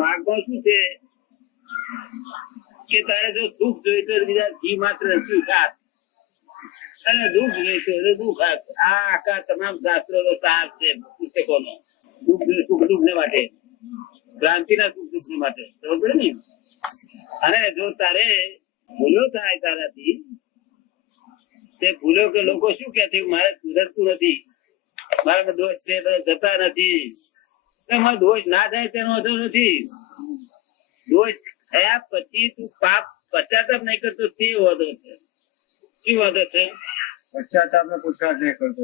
માર્ગમાં શું છે? કે તારે જો સુખ જોઈતો બીજા ઘી માત્ર સુખ આપ અને દુઃખ જોઈતો દુઃખ આ આખા તમામ શાસ્ત્રો નો સાર છે પુસ્તકોનો. દુઃખ ને સુખ દુઃખ ને માટે. ક્રાંતિના સુખ દુઃખ માટે. સમજ ને? અને જો તારે ભૂલો થાય તારાથી, તે ભૂલો કે લોકો શું કે મારે સુધરતું નથી. મારામાં દોષ છે જતા નથી. એમાં દોષ ના થાય તેનો અર્થ નથી. દોષ થયા પછી તું પાપ પશ્ચાતાપ નહીં કરતો તે વાંધો છે. શું વાંધો છે? પશ્ચાતાપ ને પુરુષાર્થ નહીં કરતો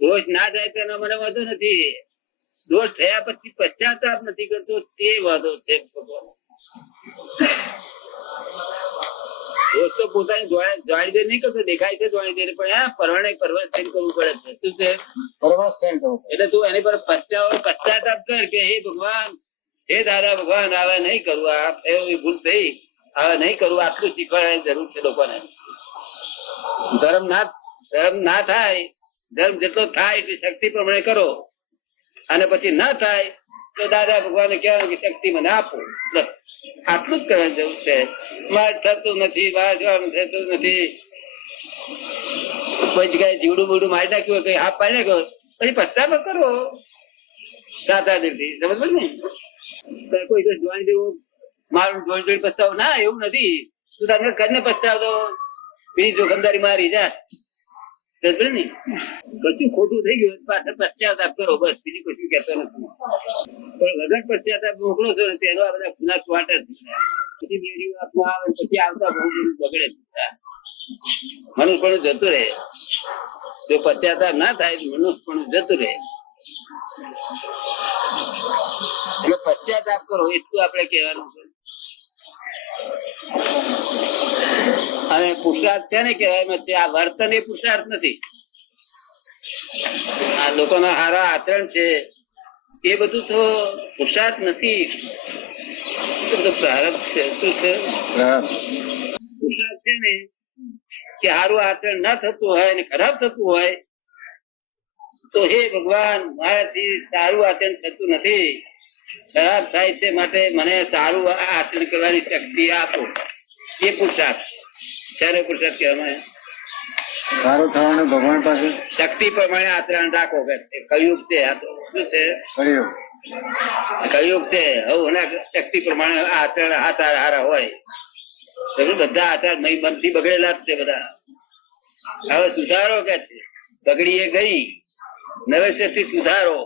દોષ ના જાય તેનો મને વાંધો નથી. દોષ થયા પછી પશ્ચાતાપ નથી કરતો તે વાંધો છે ભગવાન. દોષ તો પોતાની જાણી દે નહીં કરતો દેખાય છે જાણી દે પણ હા પરવાને પરવા સ્ટેન્ડ કરવું પડે છે. શું છે? પરવા સ્ટેન્ડ કરવું એટલે તું એની પર પશ્ચાતાપ પશ્ચાતાપ કર કે હે ભગવાન હે દાદા ભગવાન હવે નહીં કરવું આ એવી ભૂલ થઈ હવે નહીં કરવું આટલું શીખવાની જરૂર છે લોકોને. ધર્મ ના ધર્મ ના થાય ધર્મ જેટલો થાય એટલી શક્તિ પ્રમાણે કરો. અને પછી ના થાય તો દાદા ભગવાન કહેવાનું કે શક્તિ મને આપો. આટલું જ કરવા જવું છે. માર થતું નથી બહાર જવાનું થતું નથી. કોઈ જગ્યાએ જીવડું બીવડું મારી નાખ્યું હોય કઈ હાથ પાડી નાખ્યો પછી પશ્ચાતાપ કરો સાતા દિલથી સમજ ને? કોઈ તો જોવાની દેવું મારું જોઈ જોઈ પસ્તાવ ના, એવું નથી. તું તમને કરીને પસ્તાવ તો બીજી જોખમદારી મારી, જા. ને ખોટું થઈ ગયું પાછળ પશ્ચાતાપ કરો, બસ, બીજું કશું કહેતો નથી. પણ વગર પશ્ચાતાપ મોકલો છો તેનો આ આવતા બહુ બધું બગડે મનુષ્ય પણ જતું રહે. જો પશ્ચાતાપ ના થાય, તો મનુષ્ય પણ જતું રહે. એટલે પશ્ચાતાપ કરો, એટલું આપણે કહેવાનું છે. અને પુરુષાર્થ છે ને કહેવાય તે આ વર્તન એ પુરુષાર્થ નથી. આ લોકોનો હારા આચરણ છે એ બધું તો પુરુષાર્થ નથી. પ્રારંભ છે શું છે? પુરુષાર્થ છે ને કે સારું આચરણ ના થતું હોય ને ખરાબ થતું હોય તો હે ભગવાન મારાથી સારું આચરણ થતું નથી. ખરાબ થાય છે માટે મને સારું આચરણ કરવાની શક્તિ આપો. એ પુરુષાર્થ. ત્યારે પુરુષાર્થ કહેવામાં સારું થવાનું ભગવાન પાસે? શક્તિ પ્રમાણે આચરણ રાખો કે કયુગ છે આ તો શું છે? કયુગ કયુગ છે હવે શક્તિ પ્રમાણે આચરણ આચાર હારા હોય. બધા આચાર મય મનથી બગડેલા જ છે બધા. હવે સુધારો કે છે? બગડી એ ગઈ. નવેસરથી સુધારો.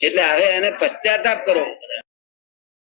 એટલે હવે એને પશ્ચાતાપ કરો.